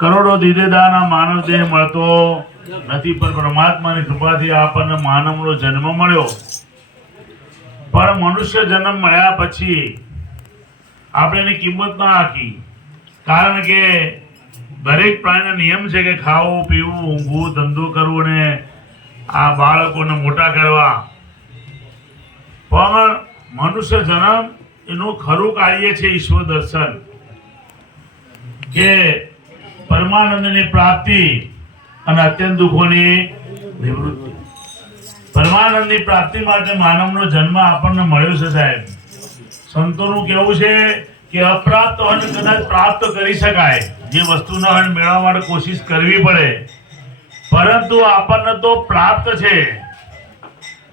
કરોડો દીદેદાના માનવ દેહ મળતો નથી, પણ પરમાત્માની કૃપાથી આપણને માનવનો જન્મ મળ્યો. પણ મનુષ્ય જન્મ મળ્યા પછી આપણે એની કિંમત ના આકી, કારણ કે દરેક પ્રાણીનો નિયમ છે કે ખાવું, પીવું, ઊંઘવું, ધંધો કરવો ને આ બાળકોને મોટા કરવા. પણ મનુષ્ય જન્મ એનું ખરું કાર્ય છે ઈશ્વર દર્શન, કે પરમાનંદની પ્રાપ્તિ અને અત્યંત દુઃખોની નિવૃત્તિ. પરમાનંદની પ્રાપ્તિ માટે માનવનો જન્મ આપણને મળ્યો છે સાહેબ. સંતોનું કહેવું છે કે અપ્રાપ્ત હોય કદાચ પ્રાપ્ત કરી શકાય, જે વસ્તુ ન હોય મેળવવા માટે કોશિશ કરવી પડે, પરંતુ આપણને તો પ્રાપ્ત છે.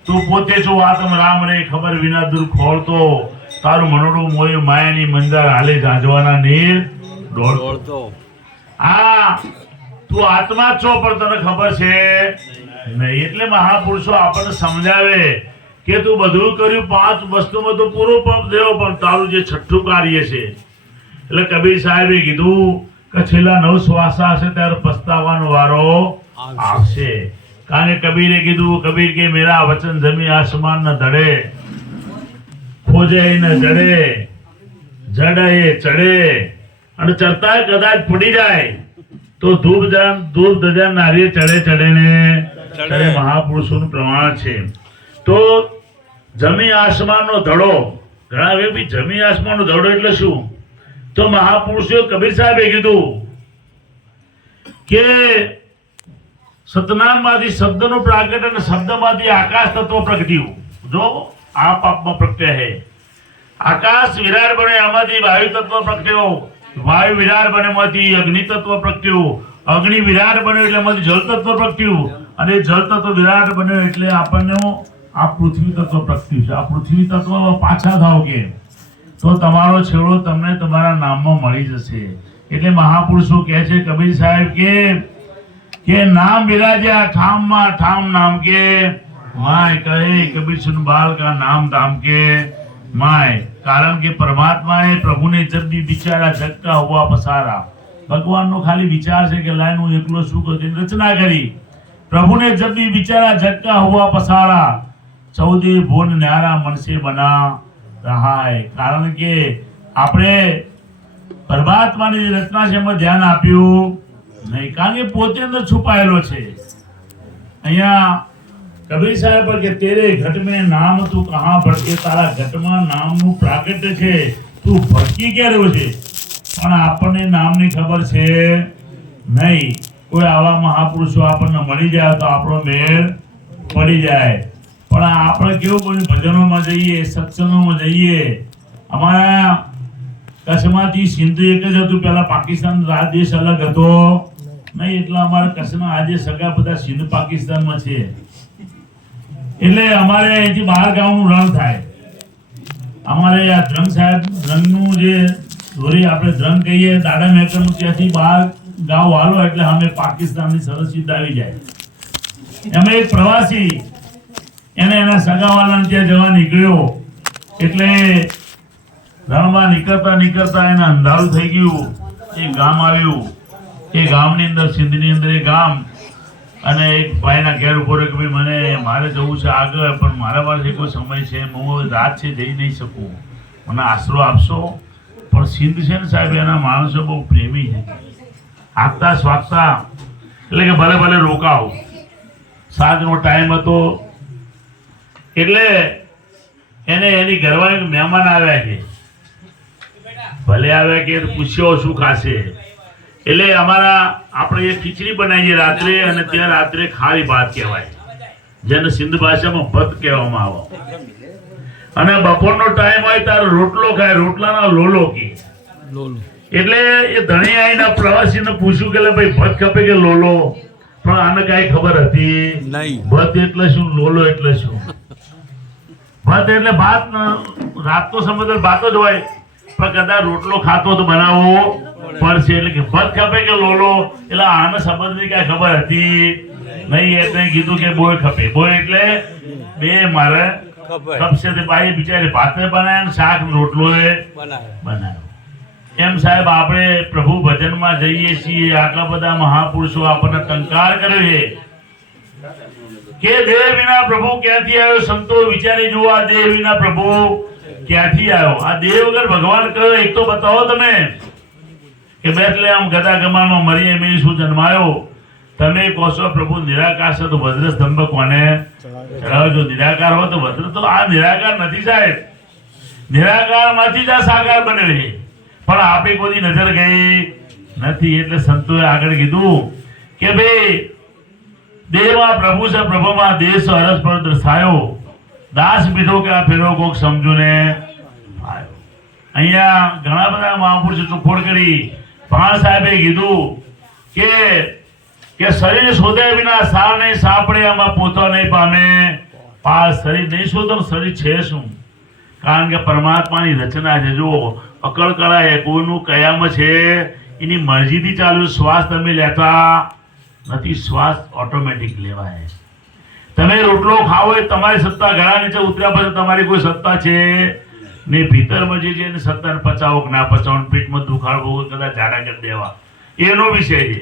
તું પોતે છો આત્મ રામ રે, ખબર વિના દૂર ખોળતો, તારું મનોડું મોય માયાની મંજાર હાલે ગાંજવાના નીર દોડતો. હા, તું આત્મા છો પણ તને ખબર છે નહીં. એટલે મહાપુરુષો આપણને સમજાવે કે તું બધું કર્યું, 5 વસ્તુમાં તો પૂરો પણ દેવો, પણ તારું જે છઠ્ઠું કાર્ય છે. એટલે કબીર સાહેબે કીધું કે છેલ્લા 9 શ્વાસા હશે ત્યારે પસ્તાવાનો વારો આવશે. કારણ કે કબીરે કીધું, કબીર કે મેરા વચન જમી આસમાન ન ધડે, ખોજે ન જડે, જડે ચડે, અને ચડતા કદાચ પડી જાય તો ધૂપ ધજા નારીએ ચડે ચડે ને ચડે. મહાપુરુષોનું પ્રમાણ છે. તો જમી આસમાનનો ધડો, ઘણા હવે બી જમી આસમાનનો ધડો એટલે શું? તો મહાપુરુષો કબીર સાહેબે કીધું કે સતનામમાંથી શબ્દનું પ્રાગટ અને શબ્દમાંથી આકાશ તત્વ પ્રગટ્યું. જો આ પાપમાં પ્રગટે હે આકાશ વિરાટ બને, આમાંથી વાયુ તત્વ પ્રગટ્યો, વાયુ વિરાટ બને માંથી અગ્નિ તત્વ પ્રગટ્યું, અગ્નિ વિરાટ બન્યો એટલે એમાંથી જળ તત્વ પ્રગટ્યું, અને જળ તત્વ વિરાટ બન્યો એટલે આપણને આ પૃથ્વી તત્વ પ્રગટ્યું છે. આ પૃથ્વી તત્વ પાછા થાવ કે તો તમારો છેડો તમને તમારા નામમાં મળી જશે. એટલે મહાપુરુષો કહે છે કબીર સાહેબ કે નામ બિરાજ્યા ઠામમાં ઠામ નામ કે માય, કહે કબીર સુન બાલ કા નામ ધામ કે માય. કારણ કે પરમાત્મા એ પ્રભુને જબ भी વિચારા જગ का हुआ पसारा. ભગવાનનો ખાલી વિચાર છે કે લાઈન હું એકલો શું કરું, રચના કરી. પ્રભુને જબ भी વિચારા જગ का हुआ पसारा, 14 ભુવન ન્યારા મન से बना रहा है. કારણ કે આપણે પરમાત્માની રચના છે એમાં ધ્યાન આપ્યું નહીં, કારણ કે પોતે અંદર છુપાયેલો છે. અહીંયા કબીર સાહેબ કે તેરે ઘટ में नाम તું કહાં ભટકે, તારા ઘટમાં નામનું પ્રાગટ્ય છે, તું ભટકી ક્યાં રહ્યો છે? પણ આપણને નામની ખબર છે નહીં. કોઈ આવા મહાપુરુષો આપણને મળી જાય તો આપણો મેળ પડી જાય. પણ આપણે કેવું કોઈ ભજનોમાં જઈએ, સત્સંગોમાં જઈએ. અમારા કચ્છમાંથી સિંધુ એક જ હતું, પેલા પાકિસ્તાન દેશ અલગ હતો નહીં, એટલે અમારા કચ્છના આજે સગા બધા સિંધ પાકિસ્તાનમાં છે. એટલે અમારે અહીંથી 12 ગામનું રણ થાય. અમારે આ ધ્રંગ સાહેબ ધ્રંગનું જે ધોરી આપણે ધ્રંગ કહીએ, દાડા મેકરનું, ત્યાંથી 12 ગામ હાલો એટલે અમે પાકિસ્તાનની સરસ સીધ આવી જાય. એમાં એક પ્રવાસી એને એના સગાવાલાને ત્યાં જવા નીકળ્યો, એટલે રણમાં નીકળતા એને અંધારું થઈ ગયું. એક ગામ આવ્યું, એ ગામની અંદર સિંધની અંદર એ ગામ, અને એક ભાઈના ઘેર ઉભો રહ્યો કે ભાઈ મને મારે જવું છે આગળ, પણ મારા પાસે કોઈ સમય છે, હું રાત છે જઈ નહીં શકું, મને આશરો આપશો? પણ સિંધ છે ને સાહેબ, એના માણસો બહુ પ્રેમી છે, આગતા સ્વાગતા, એટલે કે ભલે ભલે રોકાવ. સાંજનો ટાઈમ હતો એટલે એને એની ઘરવાળી મહેમાન આવ્યા છે, ભલે આવ્યા કે પૂછ્યો શું ખાશે. એટલે અમારા આપણે એક ખીચડી બનાવીએ રાત્રે, અને ત્યાં રાત્રે ખારી ભાત કહેવાય, જેને સિંધ ભાષામાં ભત કહેવામાં આવે. અને બપોરનો ટાઈમ હોય ત્યારે રોટલો ખાય, રોટલાના લોલો કે. એટલે એ ધણી આવીને પ્રવાસીને પૂછ્યું કે ભાઈ ભત ખપે કે લોલો? પણ આને કઈ ખબર હતી નહીં. ભત એટલે શું, લોલો એટલે શું? ભત એટલે ભાત, રાત તો સમજ ભાત જ હોય, પણ કદાચ રોટલો ખાતો તો બનાવવો પડશે. એટલે કે ભત ખપે કે લોલો? એટલે આને સમજની કઈ ખબર હતી નહીં, એટલે કીધું કે બોય ખપે. બોય એટલે બે મારે ખપશે. તે બાઈ બિચારી ભાતે બનાવ્યા, શાક રોટલો એ બનાવ્યો. એમ સાહેબ આપણે પ્રભુ ભજનમાં જઈએ છીએ, આટલા બધા મહાપુરુષો આપણને ટંકાર કરે છે કે દેહ વિના પ્રભુ ક્યાંથી આવ્યો? સંતો વિચારી જુઓ, આ દેહ વિના પ્રભુ ક્યાંથી આવ્યો? આ દેહ વગર ભગવાન કયો એક તો બતાવો તમે કે બેથલેહેમ ગદા ગમાનમાં મરીએ મેં શું જન્માયો? તમે કહો છો પ્રભુ નિરાકાર છે તો વજ્ર સ્તંભ કોને ચડાવજો? નિરાકાર હોય તો વજ્ર તો આ નિરાકાર નથી સાહેબ, નિરાકાર માંથી જ આ સાકાર બનેલી, પણ આપણી કોઈ નજર ગઈ નથી. એટલે સંતોએ આગળ કીધું કે ભાઈ દેહમાં પ્રભુ છે, પ્રભુમાં દેશ હરસ પર દર્શાયો, દાસ બીધો કે આ ફેરો કોક સમજો ને આયો. અહીંયા ઘણા બધા મહાપુરુષો ચોખવટ કરી. ભાણ સાહેબે કીધું કે શરીર શોધે વિના સાર નહીં સાંપડે, આમાં પોતા નહીં પામે. શરીર નહીં શોધો, શરીર છે શું? કારણ કે પરમાત્માની રચના છે. જો અકળ કળાએ કોઈનું કયામ છે, એની મરજીથી ચાલુ. શ્વાસ તમે લેતા નથી, શ્વાસ ઓટોમેટિક લેવાય. તમે રોટલો ખાવો એ તમારી સત્તા, ઘણા નીચે ઉતર્યા પછી તમારી કોઈ સત્તા છે ને ભીતરમાં જે છે એની સત્તાને પચાવો કે ના પચાવો, પેટમાં દુખાડવો, કદાચ ઝાડા કરી દેવા, એનો વિષય છે.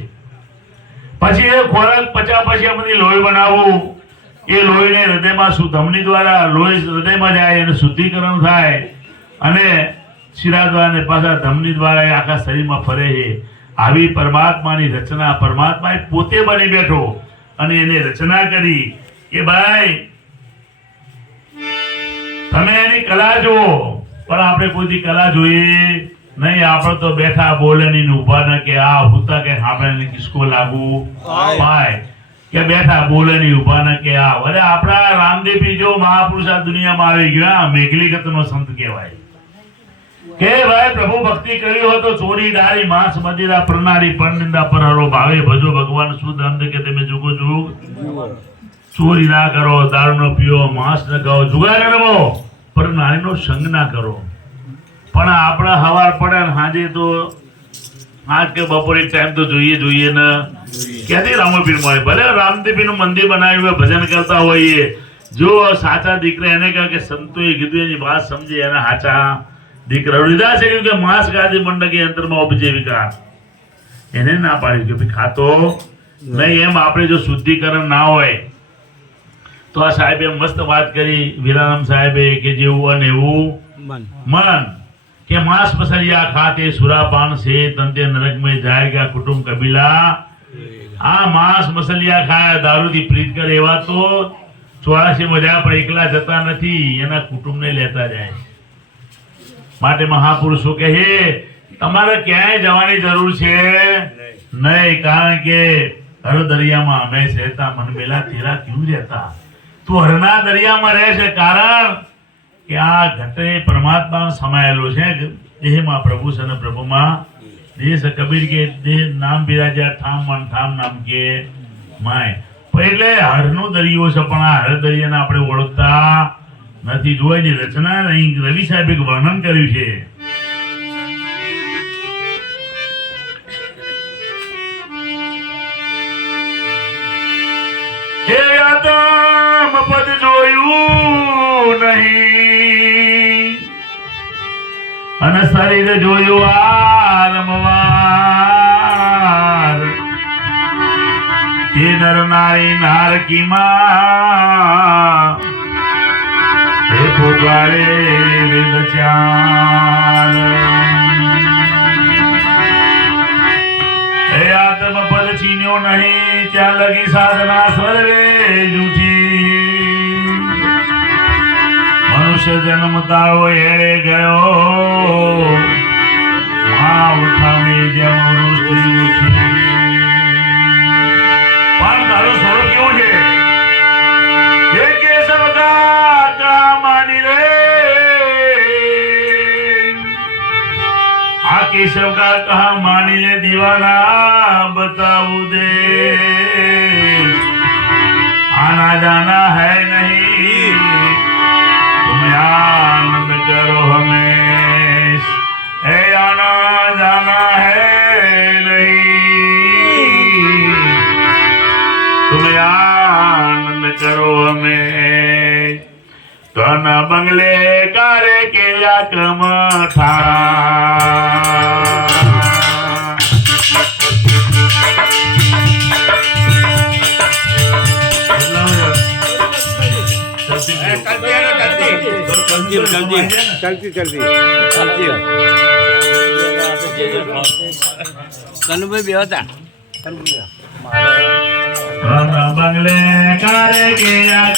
પછી એ ખોરાક પચ્યા પછી આમાંથી લોહી બનાવવું, એ લોહીને હૃદયમાં ધમની દ્વારા લોહી હૃદયમાં જાય અને શુદ્ધિકરણ થાય અને શિરા દ્વારા પાછા ધમની દ્વારા આખા શરીરમાં ફરે છે. આવી પરમાત્માની રચના, પરમાત્માએ પોતે બની બેઠો અને એને રચના કરી. કે ભાઈ તમે એની કલા જુઓ, પણ આપણે કોઈ કલા જોઈએ નહીં. આપણે તો બેઠા બોલે નહીં, ઉભા ન કે આ હોતા કે આપણે કિસકો લાગુ ભાઈ, કે બેઠા બોલે નહીં, ઉભા ન કે આ. અરે આપણા રામદેવજી જો મહાપુરુષ આ દુનિયામાં આવી ગયો, મેઘલીગત નો સંત કહેવાય. કે ભાઈ પ્રભુ ભક્તિ કરવી હોય તો ચોરી ડાળી માંસ મદિરા પ્રનારી પરનિંદા પરહરો ભાવે ભજો ભગવાન શુદ્ધ અંધ કે તમે જુગો જુગ. ચોરી ના કરો, દારૂ ન પીઓ, માંસ ન ખાઓ, જુગાર ન રમો, પર નારીનો સંગ ના કરો. પણ આપણા હવાર પડે ને સાંજે તો આજ કે બપોરે ટાઈમ તો જોઈએ ને ક્યાંથી રામપીર મળે. ભલે રામદેવજી નું મંદિર બનાવ્યું હોય, ભજન કરતા હોઈએ, જો સાચા દીકરા એને કહે કે સંતોએ કીધું એની વાત સમજે, એના સાચા દીકરા. લીધા છે કે માંસ ગાદી મંડકી યંત્રમાં ઉપજે વિકાર, એને ના પાડી કે ભાઈ ખાતો નહીં. એમ આપણે જો શુદ્ધિકરણ ના હોય તો આ સાહેબે મસ્ત વાત કરી, વીરારામ સાહેબે, કે જેવું અને એવું મન, કે માંસ મસલિયા ખાતે સુરાપાન से तंते नरक में जाएगा कुटुंब कबीला. આ માંસ મસલિયા ખાય, દારૂથી પ્રીત કરે એવા તો 84 મજા પણ એકલા જતા નથી, એના કુટુંબને લેતા જાય. માટે મહાપુરુષો કહે તમારે ક્યાંય જવાની જરૂર છે નહીં, કારણ કે હર દરિયામાં અમે સહેતા મન મેલા તેરા ક્યું રહેતા. તું હરના દરિયામાં રહે છે કારણ કે આ ઘટે પરમાત્મા સમાયેલો છે. દેહમાં પ્રભુ છે અને પ્રભુમાં દેહ છે. કબીર કે દેહ નામ બિરાજ્યા ઠામ મન ઠામ નામ કે માય. એટલે હરનો દરિયો છે, પણ આ હર દરિયાને આપણે ઓળખતા નથી. જોવાની રચના અહીં રવિ સાહેબે વર્ણન કર્યું છે. હે આદમ પદ જોયું નહીં અને શરીર જોયું આરમવાર. હે નર નારી નારકી માં હે પુકારે વેદ ચાર. હે આત્મ પદ છીન્યો નહીં ત્યાં લગી સાધના સર્વે જૂઠી. મનુષ્ય જન્મ તારો એળે ગયો માં ઉઠાવી જેમ વૃષ્ટિ ઉઠી. પણ તારું સ્વરૂપ કેવું છે? હે કેશવ કા માની રે, આ કેશવ કા કહા માની લે, દીવાના બતાવું દે. आना जाना है नहीं, तुम आनंद करो हमें. हे आना जाना है नहीं, तुम आनंद करो हमें. तन बंगले करे के याकम था કનુભાઈ બે હતા બંગલે કારે ગયા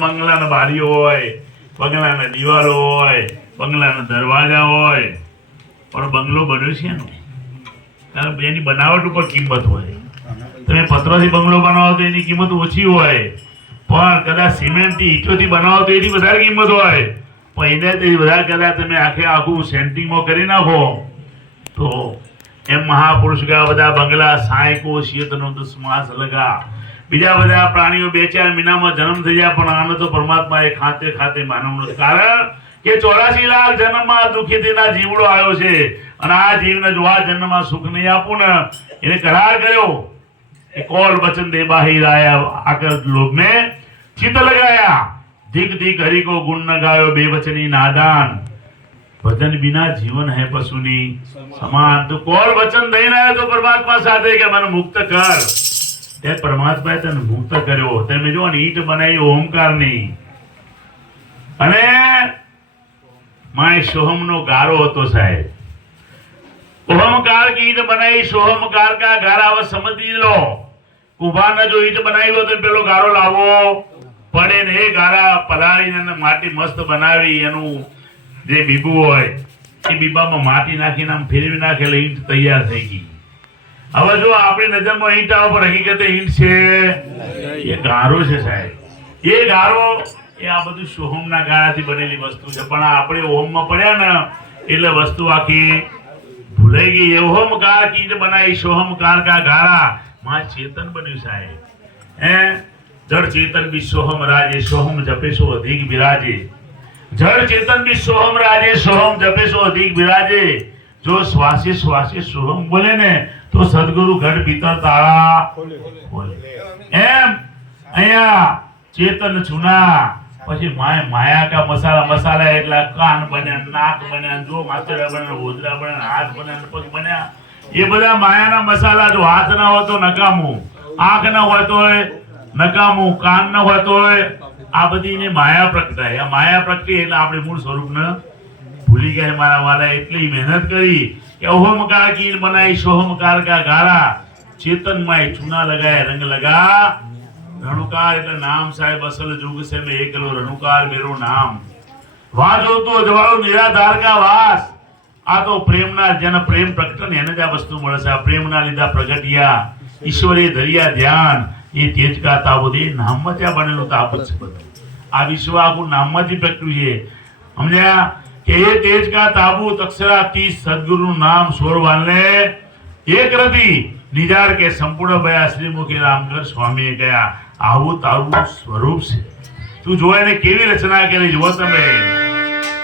બંગલાના બારીઓ હોય, બંગલાના દિવાલો હોય, બંગલાના દરવાજા હોય, પણ બંગલો બન્યો છે એનો કારણ એની બનાવટ ઉપર કિંમત હોય. તમે પથ્થરથી બંગલો બનાવો તો એની કિંમત ઓછી હોય, પણ કદાચ સિમેન્ટથી ઈંટોથી બનાવો તો એની વધારે કિંમત હોય. પણ એનાથી વધારે કદાચ તમે આખું સેન્ટિંગમાં કરી નાખો તો એમ મહાપુરુષ ગયા બધા બંગલા સાયકો શેતનો દસમાસ લગા બીજા બધા પ્રાણીઓ 2-4 મહિનામાં જન્મ થઈ જાય, પણ આને તો પરમાત્મા એ ખાતે ખાતે માનવનું કારણ કે 84 લાખ જન્મમાં દુઃખીથીના જીવડો આવ્યો છે અને આ જીવને જો આ જન્મમાં સુખ નહીં આપું ને એને કરાર કર્યો કે કોલ વચન દે બાહિર આયા આકર લોભ में चित लगाया दिग दिग हरि को गुण न गायो बेवचनी नादान भजन बिना जीवन है पशुनी समान. तो कोल वचन देना है तो परमात्मा સાથે કે મને મુક્ત કર. તે પરમાત્માએ તને મુક્ત કર્યો. તમે જો ઈટ બનાવી ઓમકારની અને માય સોહમનો ગારો હતો સાહેબ. ओमकार की ईट बनाई सोहमकार का गारा व समझी लो. कुंभार ने जो ईट बनाई हो तो पेलो गारो लावो પડે ને એ ગારા પલાળીને માટી મસ્ત બનાવી એનું જે બીબું હોય એ બીબામાં માટી નાખીને આમ ફેરવી નાખે એટલે ઈંટ તૈયાર થઈ ગઈ. હવે જો આપણી નજરમાં ઈંટ આવે પણ હકીકતે ઈંટ છે એ ગારો છે સાહેબ. એ ગારો એ આ બધું સોહમના ગારાથી બનેલી વસ્તુ છે, પણ આપણે ઓમમાં પડ્યા ને એટલે વસ્તુ આખી ભૂલાઈ ગઈ. ઓમકાર की ईट बनाई सोहमकार का गारा માં ચેતન બન્યું સાહેબ. जड़ चेतन भी सोहम राजे सोहम जपे सो अधिक विराजे. जड़ चेतन भी सोहम राजे सोहम जपे सो अधिक विराजे. जो श्वासे श्वासे सोहम बोले ने तो सदगुरु घट भीतर तारा बोले. एम અહીંયા ચેતન ચુના પછી માયા કા મસાલા મસાલા એટલા કાન બન્યા, નાક બન્યા, જો માથેડા બન્યા, હોદરા બન્યા, હાથ બન્યા, પગ બન્યા. એ બધા માયાના મસાલા. જો હાથ ના હોય તો નકામું, આંખ ના હોય તો નકામું, કાન ન હોય તો આ બધી માયા પ્રગટાય. આ માયા પ્રગટી એટલે આપણે મૂળ સ્વરૂપ ને ભૂલી ગયા. મારા વાલા એટલી મહેનત કરી કે ઓહમકાર કી બનાઈ સોહમકાર કા ગારા चेतन माय चूना लगाए रंग लगा. रनुकार એટલે નામ સાહેબ અસલ जुग से मैं એકલો રનુકાર મેરો નામ. વાજો તો જવાળો નિરાધાર કા વાસ. આ તો પ્રેમના જેને પ્રેમ પ્રગટ ને એને જ આ વસ્તુ મળે છે. આ પ્રેમના લીધા પ્રગટિયા ઈશ્વરે ધરિયા ધ્યાન એ તેજ કા તાબુદે નામમાં ત્યાં બનેલું તાબુત છે બધું. આ વિશ્વ આખું નામમાંથી પ્રગટ્યું છે. સમજ્યા કે એ તેજ કા તાબુત અક્ષરાતીત સદગુરુનું નામ સોરવાલને એક રતી નિજાર કે સંપૂર્ણ ભયા શ્રીમુખી રામકર સ્વામીએ કહ્યા આવું તારું સ્વરૂપ છે. તું જો એને કેવી રચના કરી જુઓ તમે.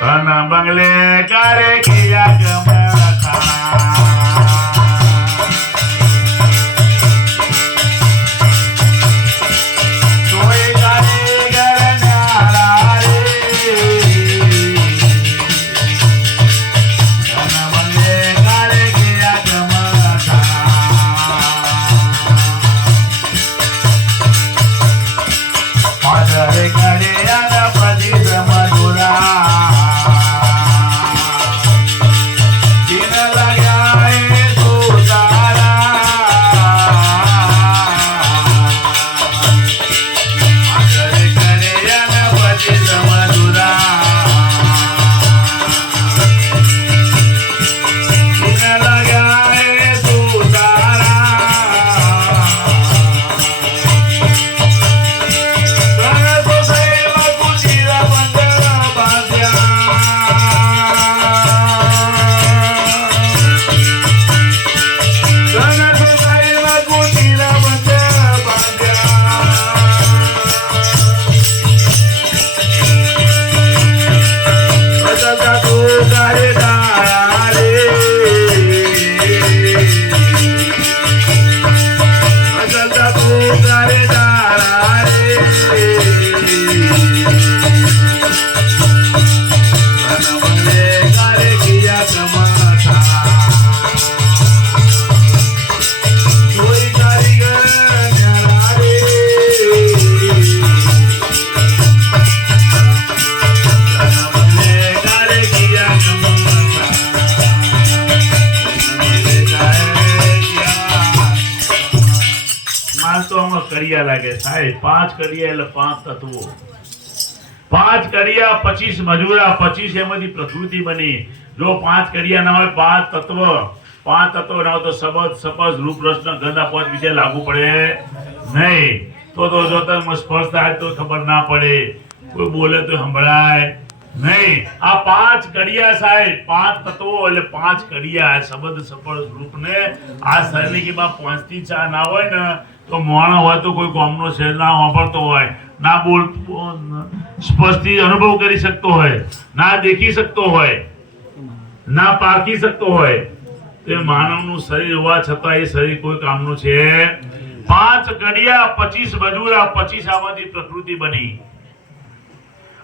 કન બંગલે કારે કિયા ગમખા સાહેબ 5 કડિયા એટલે 5 તત્વો, 5 કડિયા 25 મજૂરા, 25 એમાંથી પ્રકૃતિ બની. જો 5 કડિયા ના હોય 5 તત્વ, 5 તત્વ ના હોય તો શબ્દ સપસ રૂપ રસના ગંધ આ 5 વિશે લાગુ પડે નહીં. તો જો તમે સ્પર્શ થાય તો ખબર ના પડે, કોઈ બોલે તો સંભળાય નહીં. આ 5 કડિયા સાહેબ 5 તત્વો એટલે 5 કડિયા શબ્દ સપસ રૂપ ને આ શરીરની કીમાં પહોંચતી ચા ના હોય ને તો મોણો હોય તો કોઈ કોમનો શેર ના વાપરતો હોય, ના બોલ સ્પષ્ટથી અનુભવ કરી શકતો હોય, ના દેખી શકતો હોય, ના પારખી શકતો હોય, તે માનવનું શરીર હોવા છતાં એ શરીર કોઈ કામનું છે. 5 કડિયા 25 મજૂરા, 25 આમાંથી પ્રકૃતિ બની.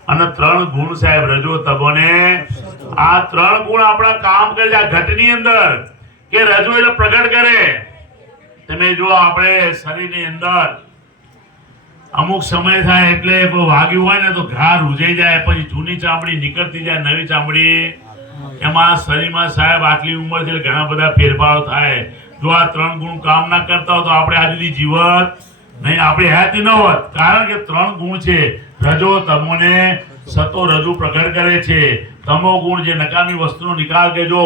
અને 3 ગુણ સાહેબ રજો તમો ને. આ 3 ગુણ આપણા કામ કરે છે આ ઘટની અંદર કે રજો એટલે પ્રગટ કરે. તમે જો આપણે શરીરની અંદર અમુક સમય થાય એટલે કોઈ વાગ્યું હોય ને તો ઘા રૂજાઈ જાય, પછી જૂની ચામડી નીકળતી જાય, નવી ચામડી. એમાં શરીરમાં સાહેબ આટલી ઉંમર છે ઘણા બધા ફેરફારો થાય. જો આ 3 ગુણ કામ ના કરતા હોય તો આપણે આ સુધી જીવત નહીં, આપણે હેત ન હોત. કારણ કે 3 ગુણ છે. રજો તમોને સતો રજુ પ્રગટ કરે છે. તમો ગુણ જે નકામી વસ્તુનો નિકાલ કે જો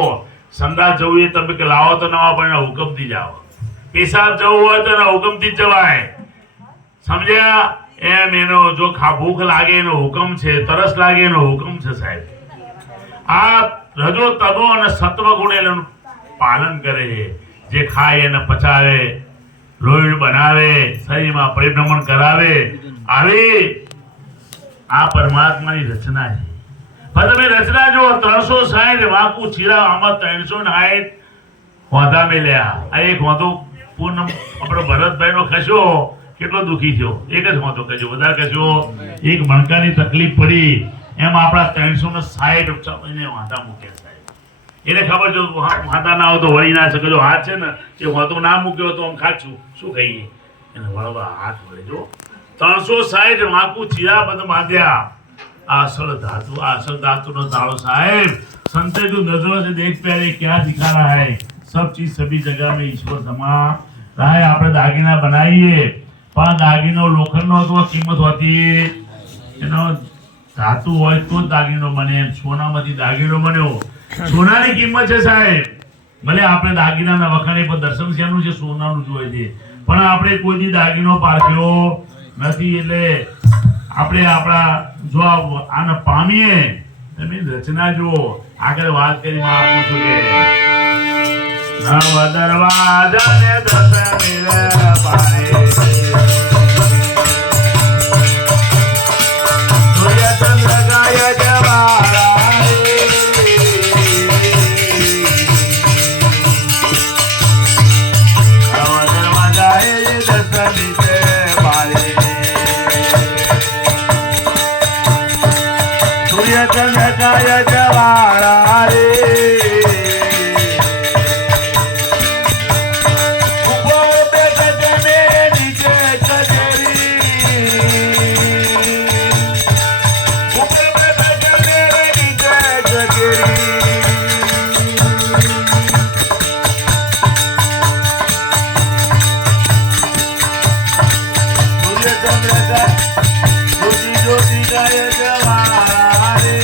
સંદાસ જવું એ તમે કે લાવો તો નવા પણ હુકમથી જાઓ, પેશાબ જવું હોય તો એના હુકમથી જ જવાય. સમજ્યા? એમ એનો જો ભૂખ લાગે એનો હુકમ છે, તરસ લાગે એનો હુકમ છે સાહેબ. આ રજો તમો અને સત્વ ગુણ એનું પાલન કરે છે. જે ખાય એને પચાવે, લોહી બનાવે, શરીરમાં પરિભ્રમણ કરાવે. આવી આ પરમાત્માની રચના છે. પણ તમે રચના જો 360 વાંકુ ચીરા, આમાં 360 હોંધા મેલ્યા. આ એક હોંધો પૂર્ણ આપણો ભરતભાઈ નો ખસ્યો કેટલો દુખી થયો, એક જ હોંધો કહેજો, વધારે કહેજો. એક મણકાની તકલીફ પડી એમ આપણા 360 હોંધા મૂક્યા સાહેબ. એને ખબર જો વાંધા ના હોય તો વળી ના શકે. જો હાથ છે ને એ હોતો ના મૂક્યો તો આમ ખાચું શું કહીએ એને વળવા હાથ વળે. જો 360 વાંકુ ચીરા બધું બાંધ્યા. આ અસલ धातु નો તાળો સાહેબ. संते जो नजरों से देख प्यारे क्या दिखा रहा है, सब चीज सभी जगह में ईश्वर समा रहा है. આપણે દાગીના બનાવીએ પણ દાગીનો લોખંડનો તો કિંમત હોતી એનો ધાતુ હોય તો દાગીનો બને. સોનામાંથી દાગીનો બન્યો, સોનાની કિંમત છે સાહેબ. ભલે આપણે દાગીનાના વખાણે પણ દર્શન શેનું છે? સોનાનું જોઈએ છે. પણ આપણે કોઈ દી દાગીનો પારખ્યો નથી. એટલે આપણે આપણા જો આને પામીએ તમે રચના જુઓ. આગળ વાત કરી આપું છું કે નવ દરવાજા ને 10 મિલ પાણે, સૂર્ય ચંદ્ર ગાય જવાળા, નવ દરવાજા એ 10 મિલ પાણે, સૂર્ય ચંદ્ર ગાય જવાળા રે. ઉભો બેઠો જમે નીચે કજેરી, ઉભો બેઠો જમે નીચે કજેરી. સૂર્ય ચંદ્ર ગાય જ્યોતિ જ્યોતિ ગાય જવાળા રે.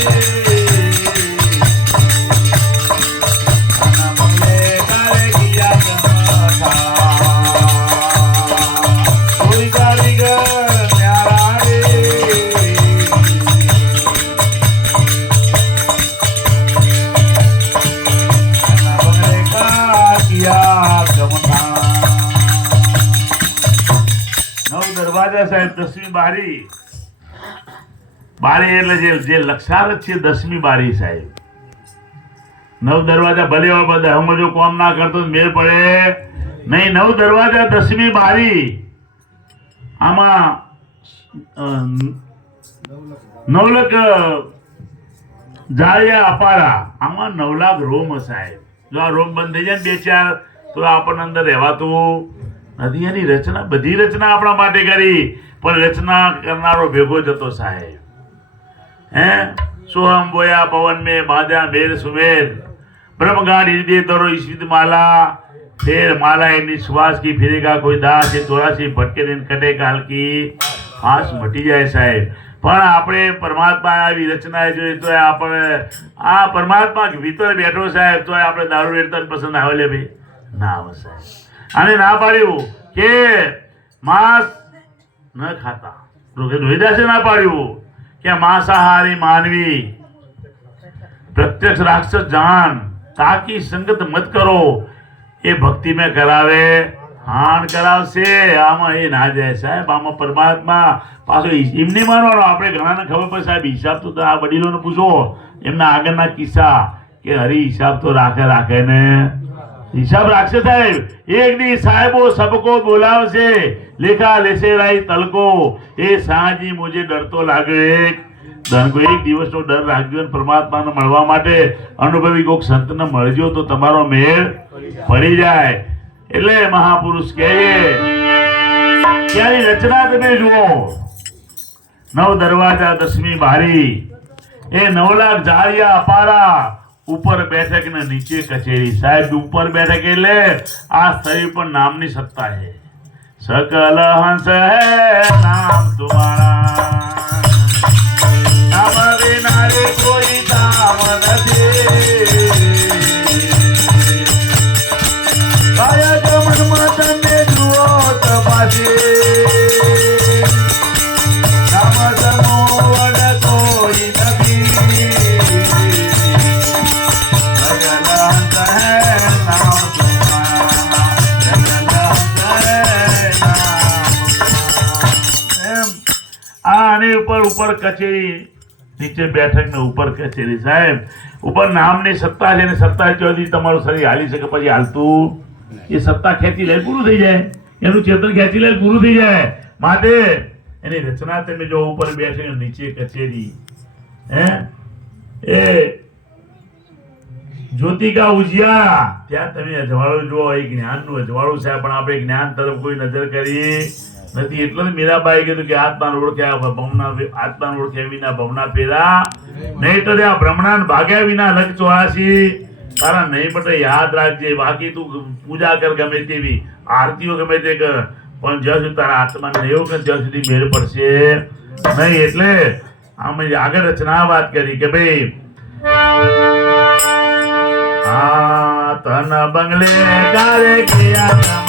દરવાજા સાહેબ 10મી બારી. બારી એટલે જે લક્ષાર છે 10મી બારી સાહેબ. 9 દરવાજા ભલે હોય બધા સમજો કોમ ના કરતો મેળ પડે નહીં. 9 દરવાજા 10મી બારી. આમાં 9 લાખ જાળિયા અપારા. આમાં 9 લાખ રોમ સાહેબ. જો આ રોમ બંધ થઈ જાય ને 2-4 તો આપણને અંદર રહેવાતું નથી. એની રચના બધી રચના આપણા માટે કરી પણ રચના કરનારો ભેગો જતો સાહેબ. હે સોહમ બોયા પવન में बाजा बेर सुमेर ब्रह्मगान हृदय तरो ईश्वित माला फिर माला निश्वास की फिरेगा कोई दास ये 84 भटके दिन कटे काल की फांस મટી જાય સાહેબ. પણ આપણે પરમાત્મા આવી રચના જોઈએ તો આપણે આ પરમાત્મા ભીતર બેઠો સાહેબ તો આપણે દારૂ વેચતા પસંદ આવે લે ભાઈ ના આવે સાહેબ. આને ના પાડ્યું કે માંસ ન ખાતા રોહિદાસે ના પાડ્યું કે માંસાહારી માનવી प्रत्यक्ष राक्षस जान ताकि संगत मत करो ये भक्ति में करावे हान करावशे आमा ए ना जाए साहेब. आमा परमात्मा पाछो एम नहीं मानवानो. આપણે ઘણાને ખબર પડે સાહેબ હિસાબ તો આ વડીલોને પૂછો એમના આગળના કિસ્સા કે હરી હિસાબ તો રાખે ને હિસાબ રાખશે સાહેબ. એક દી સાહેબો સબકો બોલાવશે લેખા લેશે રાઈ તલકો એ સાંજી મુજે ડર તો લાગે ધનકો એક દિવસનો ડર રાખજો અને પરમાત્માને મળવા માટે અનુભવી કોઈક સંતને મળજો તો તમારો મેળ પડી જાય. એટલે મહાપુરુષ કહે ક્યાંની રચના તમે જુઓ 9 દરવાજા 10મી બારી એ 9 લાખ જાળિયા અપારા ઉપર બેઠક ને નીચે કચેરી સાહેબ. ઉપર બેઠક એટલે આ શરીર પર નામની સત્તા છે. सकल हंस है नाम तुम्हारा नाम विनारे कोई दाम नहीं काया गमन मतने जुओ तपासे नाम समोवड कोई नहीं सकल हंस है नाम ऊपर कचेरी नीचे बैठक ने ऊपर कचेरी साहेब. ऊपर नामनी सत्ता છે ને સત્તા ચોથી તમારું શરીર હાલી શકે પછી હાલતું એ સત્તા ખેંચી લે પૂરું થઈ જાય એનું ચેતન ખેંચી લે પૂરું થઈ જાય. માટે એની રચના તમે જો ઉપર બેઠે નીચે કચેરી હે એ જ્યોતિ કા ઉજિયારા ત્યાં તમે અજવાળું જુઓ એ જ્ઞાનનું અજવાળું છે પણ આપણે જ્ઞાન તરફ કોઈ નજર કરી નથી. એટલે મીરાબાઈ કીધું કે આત્માને ઓળખ્યા ભમના આત્માને ઓળખ્યા વિના ભમના પેરા નહીં તો આ બ્રહ્મણાન ભાગ્યા વિના લગ 84 તારા નહીં બટે યાદ રાખજે. બાકી તું પૂજા કર ગમે તેવી આરતીઓ ગમે તે કર પણ જ્યાં સુધી તારા આત્માને એવું કે જ્યાં સુધી મેળ પડશે નહીં. એટલે આમ આગળ રચના વાત કરી કે ભાઈ આ તન બંગલે કારે કિયા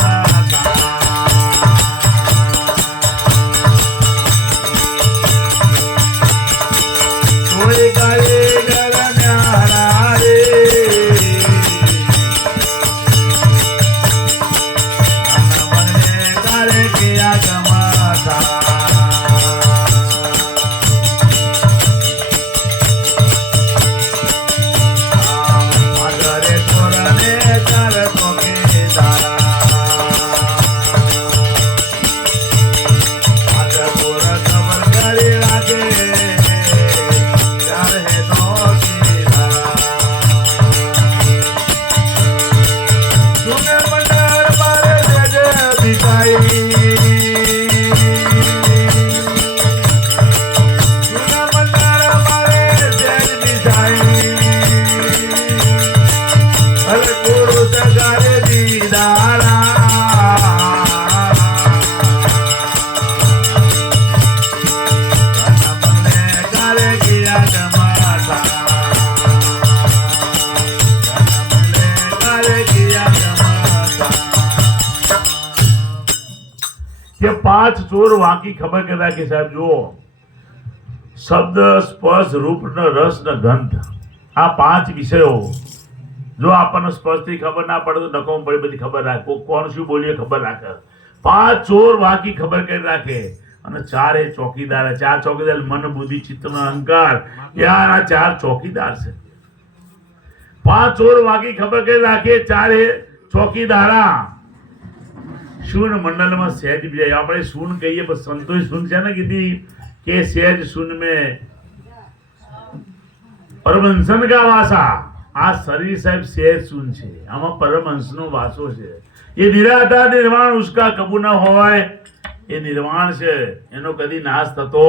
કે 5 ચોર વાંકી ખબર કરતા કે સાહેબ જુઓ શબ્દ સ્પર્શ રૂપ ને રસ ને ગંધ આ 5 વિષયો જો આપણને સ્પર્શથી ખબર ના પડે તો નકોમ પડે બધી ખબર રાખે કોણ શું બોલીએ ખબર રાખે. 5 ચોર વાંકી ખબર કરી રાખે અને 4 એ ચોકીદાર. 4 ચોકીદાર મન બુદ્ધિ ચિત્ત અને અહંકાર યાર આ 4 ચોકીદાર છે. 5 ચોર વાંકી ખબર કરી રાખે 4 એ ચોકીદારા. शून मंडल में सहज भी जाए આપણે शून कहिए पर संतोष शून છે ને કીધી કે सहज शून में परमहंसन का वासा. આ શરીર સાહેબ सहज शून છે આમાં પરમહંસનો વાસો છે. એ નિરાકાર નિર્વાણ उसका કબૂ ન હોય એ નિર્વાણ છે એનો કદી નાશ થતો.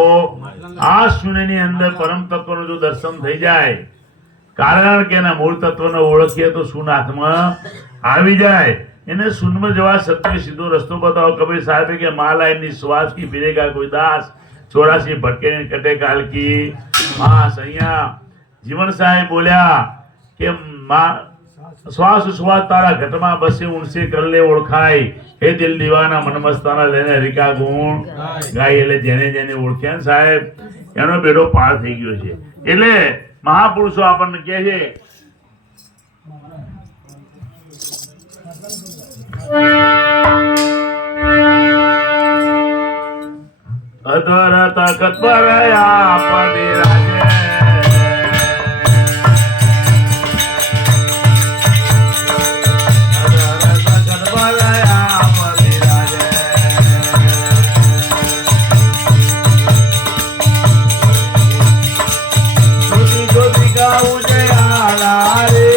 આ શૂન્યની અંદર પરમ તત્વનું જો દર્શન થઈ જાય કારણ કે એના મૂળ તત્વને ઓળખીએ તો શૂન હાથમાં આવી જાય. એને સુન્મ જવા સત્ય સીધો રસ્તો બતાવો. કબીર સાહેબે કે માલાયની શ્વાસ કી ફિરેગા કોઈ દાસ, 84 ભટકે કટે કાલ કી માસ. અહીંયા જીવન સાહેબ બોલ્યા કે શ્વાસ ઉશ્વાસ તારા ઘટમાં બસે ઉણસે કર લે ઓળખાય, હે દિલ દીવાના મન મસ્તાના લઈને હરિકા ગુણ ગાય. એટલે જેને જેને ઓળખ્યા ને સાહેબ એનો બેડો પાર થઈ ગયો છે. એટલે મહાપુરુષો આપણને કહે છે અધર તખત પર આપને રાજે, અધર તખત પર આપને રાજે, જ્યોતિ જ્યોતિ ગાઉં જયાલા રે,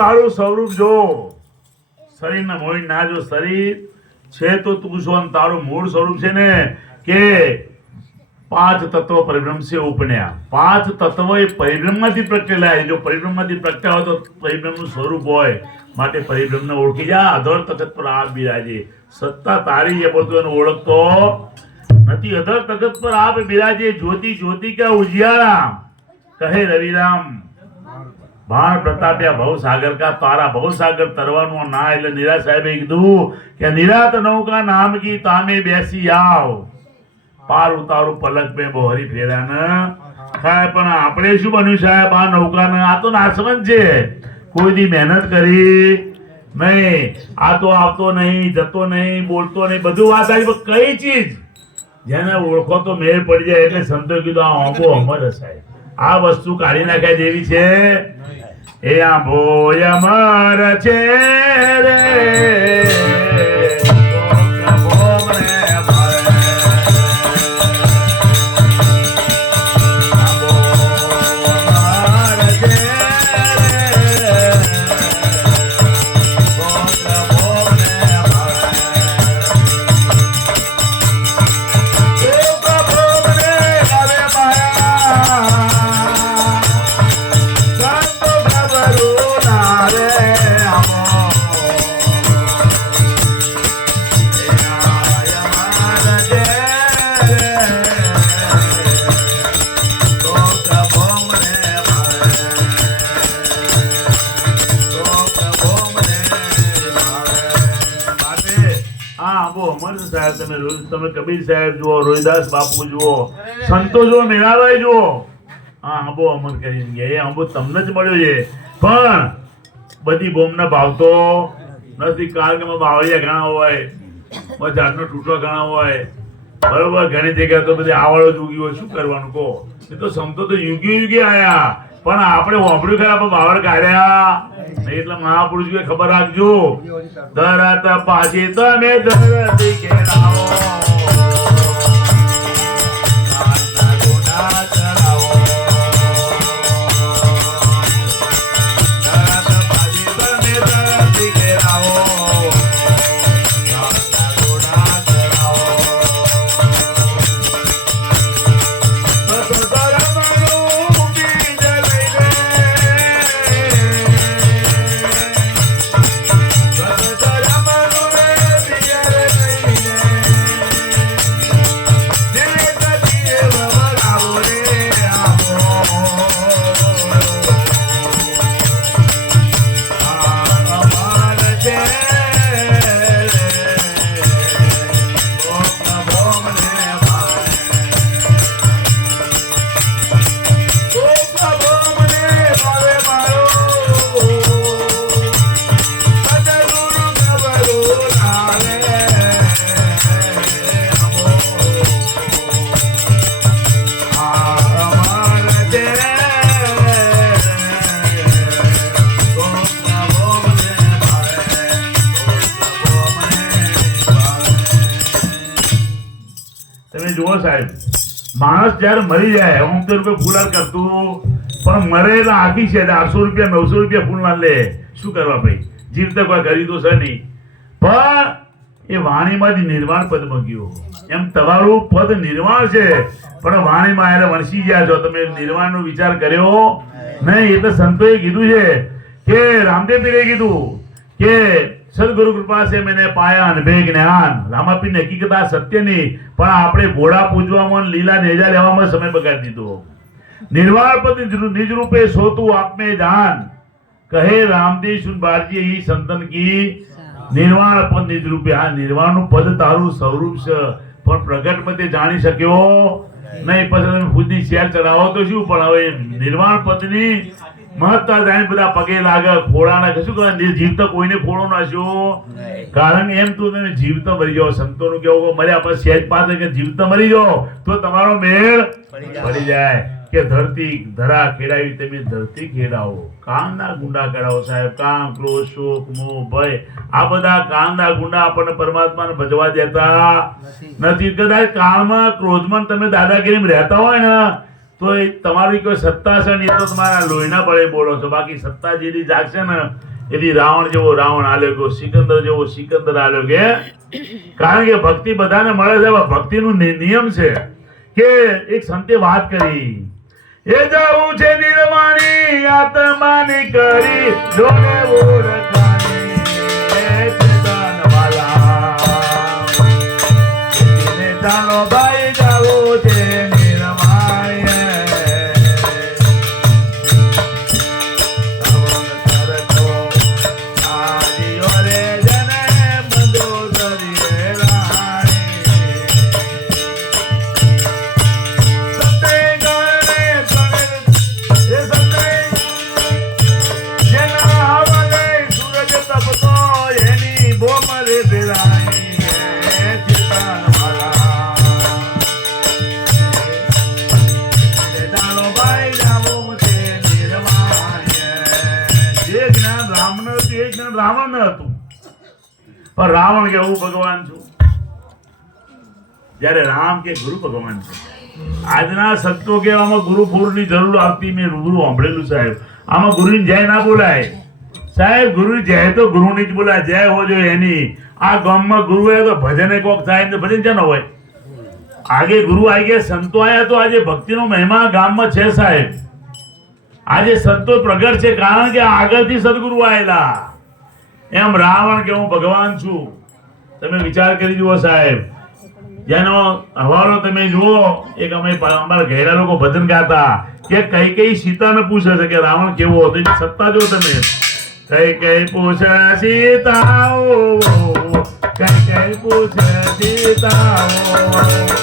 તારું સ્વરૂપ જો, શરીરના મોહ ના જો. શરીર છે તો તું છો, તારું મૂળ સ્વરૂપ છે ને કે 5 તત્વ પરિબ્રહ્મ સે ઉપન્યા. 5 તત્વ એ પરિબ્રહ્મમાંથી પ્રગટેલા. જો પરિબ્રહ્મમાંથી પ્રગટ્યા હોય તો પરિબ્રહ્મનું સ્વરૂપ હોય. માટે પરિબ્રહ્મને ઓળખી જા. અધર તખત પર આપ બિરાજે. સત્તા તારી એ બધું એને ઓળખતો નથી. અધર તખત પર આપ બિરાજે. જ્યોતિ જ્યોતિ કા ઉજિયારા, કહે રવિરામ ભાણ પ્રતાપ્યા ભવ સાગર કા તારા. ભવ સાગર તરવાનું ના. એટલે નીરા સાહેબે કીધું કે નિરાત નૌકા નામ કી તામે બેસી આવ, પાર ઉતારું પલક બે બોહરી ફેરા ન ખાય. પણ આપણે શું બન્યું સાહેબ આ નૌકા ને? આ તો નાશવંત છે. કોઈ દી મહેનત કરી નહીં. આ તો આવતો નહીં, જતો નહીં, બોલતો નહીં, બધું વાત આવી. કઈ ચીજ જેને ઓળખો તો મેળ પડી જાય. એટલે સંતો કીધું આ આંબો અમર સાહેબ, આ વસ્તુ કાઢી નાખ્યા જેવી છે. એ આંબો અમર છે રે, તમે કબીર સાહેબ જુઓ, રોહિદાસ બાપુ જુઓ, સંતો જુઓ, મીરાબાઈ જુઓ. હા આંબો અમર કરી ગયા. એ આંબો તમને જ મળ્યો છે. પણ બધી બોમને ભાવતો નથી. કારણ કે બાવળિયા ઘણા હોય, ઝાડનો તૂટો ઘણા હોય, બરોબર. ઘણી જગ્યાએ તો બધી આવડો જ ઉગી હોય. શું કરવાનું કહો? એ તો સંતો તો યુગી યુગી આયા. પણ આપણે વાપર્યું ખરા, આપણે બાવળ કાઢ્યા. એટલે મહાપુરુષ ખબર રાખજો. ધરત પાછી તમે ધરતી કેળાવો, જુઓ સાહેબ, માણસ જયારે મરી જાય આમ તો રૂપિયા ફૂલાર કરતું, પણ મરે એટલે આખી છે 800 રૂપિયા 900 રૂપિયા ફૂલવાર લે. શું કરવા ભાઈ? જીવતે કોઈ કરી તો છે નહીં. પણ એ વાણીમાંથી નિર્વાણ પદ મંગ્યું. એમ તમારું પદ નિર્વાણ છે, પણ વાણીમાં એને વણસી ગયા છો તમે. નિર્વાણનો વિચાર કર્યો નહીં. એટલે સંતોએ કીધું છે કે રામદેવ પીરે કીધું કે સદગુરુ કૃપા છે મેને પાયા અનભે જ્ઞાન. રામાપીર ની હકીકત આ સત્ય નહીં, પણ આપણે ઘોડા પૂજવામાં લીલા નેજા લેવામાં સમય બગાડી દીધો. નિર્વાણ પદ નિજ રૂપે સોતું આપમે જાન, કહે રામદેવ સુન બારજી ઈ સંતન કી નિર્વાણ પદ નિજ રૂપે. આ નિર્વાણ નું પદ તારું સ્વરૂપ છે, પણ પ્રગટ માં તે જાણી શક્યો નહીં. પછી તમે ખુદની શેર ચડાવો તો શું, પણ હવે નિર્વાણ પદ ની મહત્તા જાણી બધા પગે લાગે. ફોડાના કશું કરે જીવતા કોઈને ફોડો નાખ્યો, કારણ કે એમ તો તમે જીવતા મરી જાઓ. સંતોનું કેવું મર્યા પછી સહેજ પાસે કે જીવતા મરી જાઓ તો તમારો મેળ પડી જાય. કે ધરતી ધરા ખેડાવી તમે ધરતી ખેડાવો. કામના ગુંડા કરાવો સાહેબ. કામ, ક્રોધ, શોક, મોહ, ભય, આ બધા કામના ગુંડા આપણને પરમાત્માને ભજવા દેતા નથી. કદાચ કામમાં ક્રોધમાં તમે દાદાગીરી રહેતા હોય ને તો એ તમારી કોઈ સત્તા છે ને, એ તો તમારા લોહીના બળે બોલો છો. બાકી સત્તા જેથી જાગશે ને એથી રાવણ જેવો રાવણ આલ્યો ગયો, સિકંદર જેવો સિકંદર આલ્યો કે. કારણ કે ભક્તિ બધાને મળે છે. ભક્તિનું નિયમ છે કે એક સંતે વાત કરી, એ જવું છે નિર્વાણી આત્માની કરી જોને ઓળખાણી. એ ચેતનવાલા એને જાણો ભાઈ જવું છે નિર્વાણી. રાવણ ન હતું, પણ રાવણ કે હું ભગવાન છું. જયારે રામ કે ગુરુ ભગવાન છે. આજના સંતો કે આમાં ગુરુ પૂરની જરૂર આવતી મેં રૂબરૂ સાંભળેલું સાહેબ. આમાં ગુરુની જય ના બોલાય સાહેબ. ગુરુની જય તો ગુરુની જ બોલાય. જય હો જો એની. આ ગામમાં ગુરુ હોય તો ભજને કોક થાય તો ભજન ક્યાં હોય. આગે ગુરુ આવી ગયા, સંતો આવ્યા, તો આજે ભક્તિનો મહિમા ગામમાં છે સાહેબ. આજે સંતો પ્રગટ છે કારણ કે આગળથી સદગુરુ આવેલા. એમ રાવણ કે હું ભગવાન છું. તમે વિચાર કરી જુઓ સાહેબ. જેનો હવાલો તમે જુઓ, એક અમે અમારા ઘેરા લોકો ભજન ગાતા કે કઈ કઈ સીતાને પૂછે છે કે રાવણ કેવો હતો. એની સત્તા જો તમે કઈ કઈ પૂછે સીતાઓ, કઈ કઈ પૂછે સીતાઓ.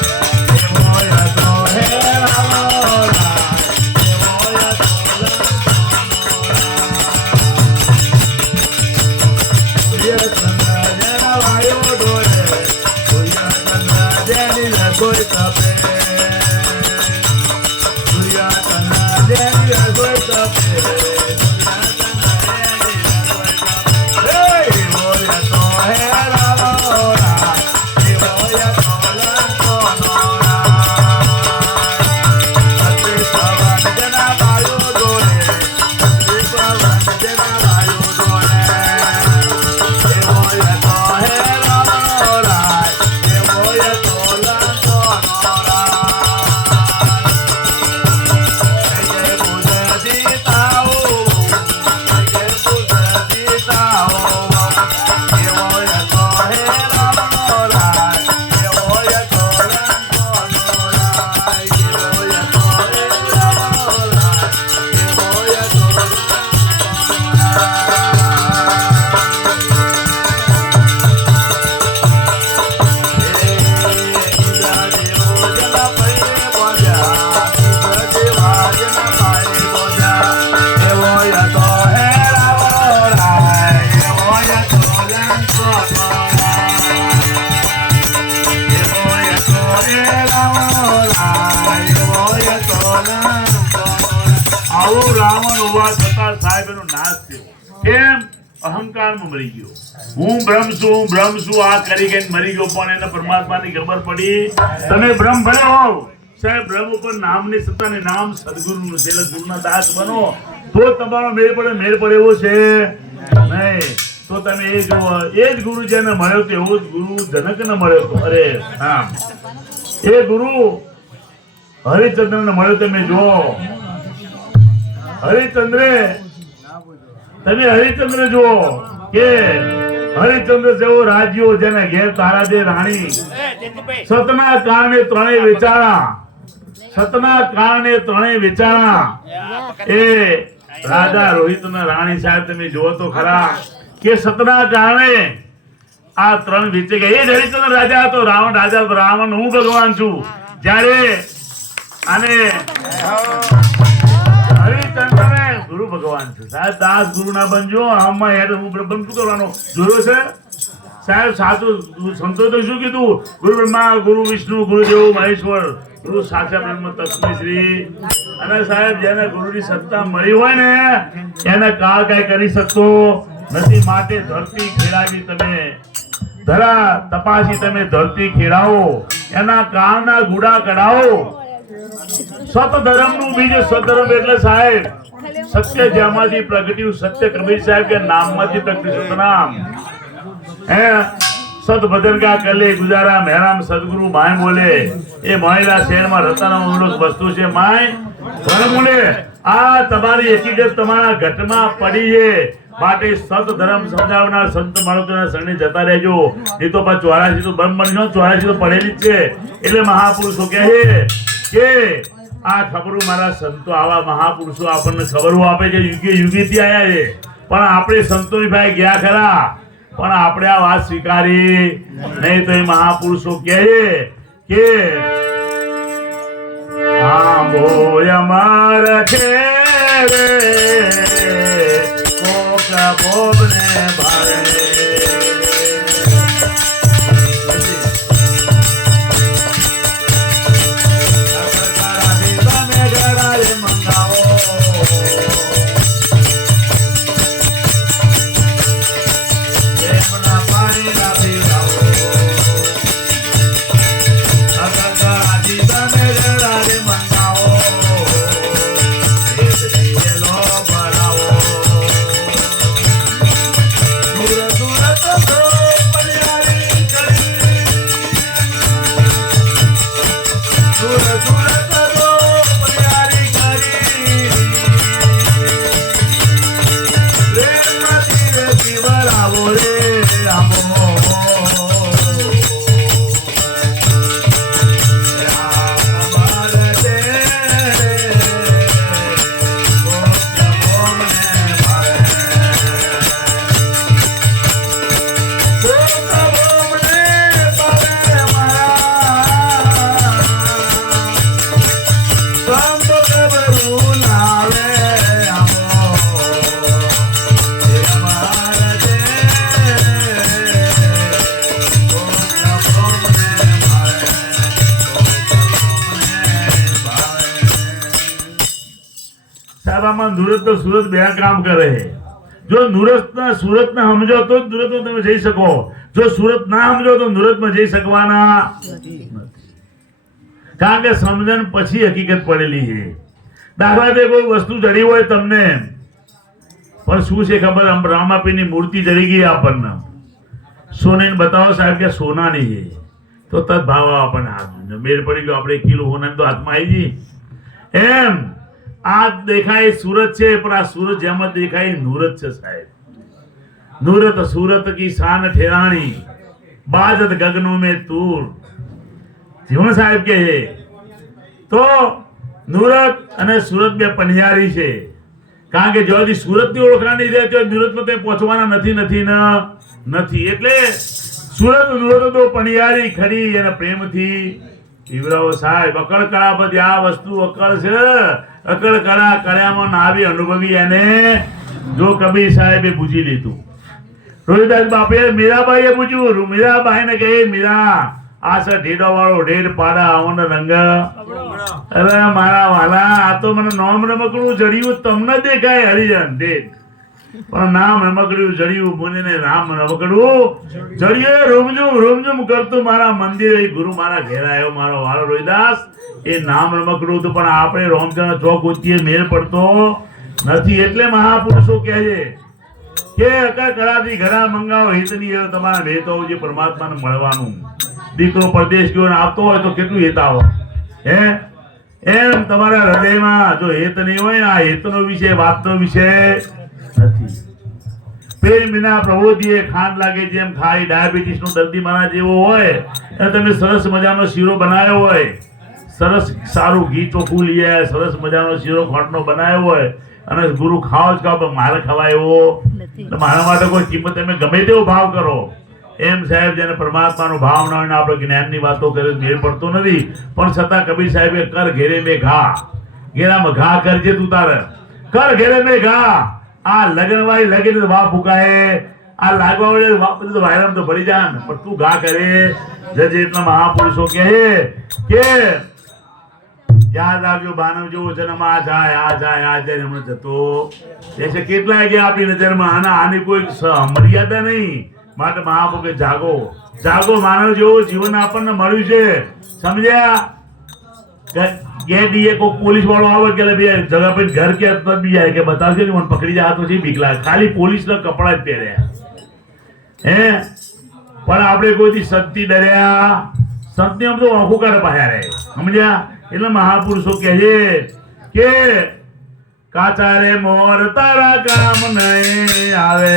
અહંકારમાં મરી ગયો. હું બ્રહ્મ છું આ કરી ગઈને મરી ગયો. પણ એને પરમાત્માની ખબર પડી તમે બ્રહ્મ ભલે હોવ સાહેબ, બ્રહ્મ ઉપર નામની સત્તા ને નામ સદગુરુનું છે. એટલે ગુરુના દાસ બનો તો તમારો મેળ પડે એવો છે નહીં. તો તમે એ જ ગુરુ જેને મળ્યો તો એવો જ ગુરુ જનકને મળ્યો હતો. અરે હા, એ ગુરુ હરિચંદ્રને મળ્યો. તમે જો તમે હરિચંદ્ર જુઓ કે હરિચંદ્ર જેવો રાજ્યો જેને ઘેર તારા દે રાણી, સતના કારણે ત્રણેય વિચારા એ રાજા રોહિત ના રાણી સાહેબ તમે જુઓ તો ખરા કે સતના કારણે આ ત્રણ વિચે ગયા. એ જ હરિચંદ્ર રાજા હતો. રાવણ રાજા હતો. રાવણ હું ભગવાન છું. જ્યારે આને હરિચંદ્રને ગુરુ ભગવાન છે સાહેબ. દાસ ગુરુ ના બનજો. આમાં યાર હું બ્રહ્મ શું કરવાનો જોયો છે સાહેબ. સાચું સંતો તો શું કીધું? ગુરુ બ્રહ્મા ગુરુ વિષ્ણુ ગુરુદેવ મહેશ્વર ગુરુ સાચા બ્રહ્મ તસ્મૈ શ્રી. અને સાહેબ જેને ગુરુની સત્તા મળી હોય ને એને કાળ કઈ કરી શકતો નથી. માટે ધરતી ખેડાવી તમે ધરા તપાસી તમે ધરતી ખેડાવો, એના કાળના ગુડા કઢાવો. સત ધર્મ નું બીજું સતધર્મ એટલે સાહેબ સત્ય જ્યાંમાંથી પ્રગટ્યું. સત્ય કબીર સાહેબ કે નામમાંથી પ્રગટ્યું સતનામ. હે સત ભજન કા કલે ગુજારા મહેરામ સદગુરુ માય બોલે. એ મહિલા શહેરમાં રતન વસ્તુ છે માય ધર્મુલે. આ તમારી હકીકત તમારા ઘટમાં પડી છે. માટે સત ધર્મ સમજાવનાર સંત માણસોના શરણે જતા રહેજો. નહીં તો 84 તો બ્રહ્મ બનશો. 84 તો પડેલી જ છે. એટલે મહાપુરુષો કહે કે આ ખબરો મારા સંતો આવા મહાપુરુષો આપણને ખબરો આપે છે. યુગેથી આયા છે. પણ આપણે સંતોની ભાઈ ગયા ખરા, પણ આપણે આ વાત સ્વીકારી નહીં. તો એ મહાપુરુષો કહે કે આંબોય માર છે રે કોક બોબને ભારે. સુરત બે કામ કરે. જો સુરત ને સમજો તો સુરત તમે જઈ શકો. જો સુરત ના સમજો તો સુરત માં જઈ શકવાના નથી. કારણ કે સમજણ પછી હકીકત પડેલી છે. દાખલા તરીકે કોઈ વસ્તુ જડી હોય તમને, પણ શું છે ખબર? રામાપીરની મૂર્તિ જડી ગઈ આપણને, સોને બતાવો સાહેબ કે સોનાની છે, તો તદ ભાવ આપણને હાથ મેળ પડી ગયો. આપણે 1 કિલો સોના તો હાથમાં આવી ગઈ. એમ આ દેખાય સુરત છે, પણ આ સુરત જેમ જ દેખાય નૂરત છે સાહેબ. નૂરત સુરત કી શાન ઠેરાણી, બાજત ગગનો में તૂર. જીવન સાહેબ કે તો નૂરત અને સુરત બે પનિયારી છે. કારણ કે જો સુરત ની ઓળખાણ નહીં રહે તો નૂરતમાં તે પહોંચવાના નથી. એટલે સુરત નૂરત તો પનિયારી ખરી અને પ્રેમથી પીવરાવો સાહેબ. અકળ કળા બધી આ વસ્તુ અકળ છે. અકળ કળા કળામાં નાવી અનુભવી એને જો કબીર સાહેબે પૂછી લીધું. રોહિદાસ બાપે મીરાબાઈએ પૂછ્યું. મીરાબાઈ ને કહે મીરા આ છે ઢેડો વાળો ઢેડ પાડા આવન રંગ. અરે મારા વાલા આ તો મને નોમ રમકડું જડ્યું તમને દેખાય હરિજન ઢેડ. પણ નામ રમકડ્યું જડ્યું મુનિને રામ રમકડું જડ્યું રૂમઝુમ રૂમઝુમ કરતું મારા મંદિરે ગુરુ મારા ઘેર આવ્યો મારો વાળો રોહિદાસ એ નામ રમકડું હતું પણ આપણે રોમચંદ્ર ચોક ઉચ્ચીએ મેળ પડતો નથી એટલે મહાપુરુષો કહે છે કે અકર કરાતી ઘરા મંગાવો હિતની એ તમારા ભેતો જે પરમાત્માને મળવાનું દીકરો પરદેશ ગયો ને આપતો હોય તો કેટલું હિત આવો હે એમ તમારા હૃદયમાં જો હેત નહીં હોય ને આ હેતનો વિષય વાતનો વિષય નથી પ્રેમ વિના પ્રબોધીએ ખાંડ લાગે જેમ ખાઈ ડાયાબિટીસ નો દર્દી મારા જેવો હોય અને તમે સરસ મજાનો શીરો બનાવ્યો હોય સરસ સારું ઘી ચોખ્ખું લઈ આવ્યા સરસ મજાનો શીરો ખોટનો બનાવ્યો હોય અને ગુરુ ખાઓ જ ખાઓ મારે ખવાય એવો મારા માટે કોઈ કિંમત તમે ગમે તેવો ભાવ કરો એમ સાહેબ જેને પરમાત્માનો ભાવ ના હોય ને આપણે જ્ઞાનની વાતો કરે મેળ પડતો નથી પણ છતાં કબીર સાહેબે કર ઘેરે મેં ઘા ઘેરામાં ઘા કરજે તું તારે કર ઘેરે મેં ઘા આ લગન વાળી લગીને વા ફૂકાય આ લાગવા વાળી બધું તો વાયરામ તો ભરી જાય ને પણ તું ઘા કરે જજે એટલા મહાપુરુષો કહે કે યાદ આવજો બાનવ જેવો જન્મ આ જાય હમણાં જતો એ કેટલાય ગયા આપણી નજરમાં આની કોઈ મર્યાદા નહીં માટે મહાપુરુષે જાગો જાગો માનવ જેવું જીવન આપણને મળ્યું છે સમજ્યા ગેડીએ કોઈ પોલીસ વાળો આવે કે બે જગા પર ઘર કે બી આવે કે બતાવશે ને મને પકડી જાય તો બીક લાગે ખાલી પોલીસના કપડા જ પહેર્યા હે પણ આપણે કોઈથી સંતથી ડર્યા સંતની આમ તો આંખો કાઢે પાયા રહે સમજ્યા એટલે મહાપુરુષો કહે છે કે કાચા રે મોર તારા કામ નહીં આવે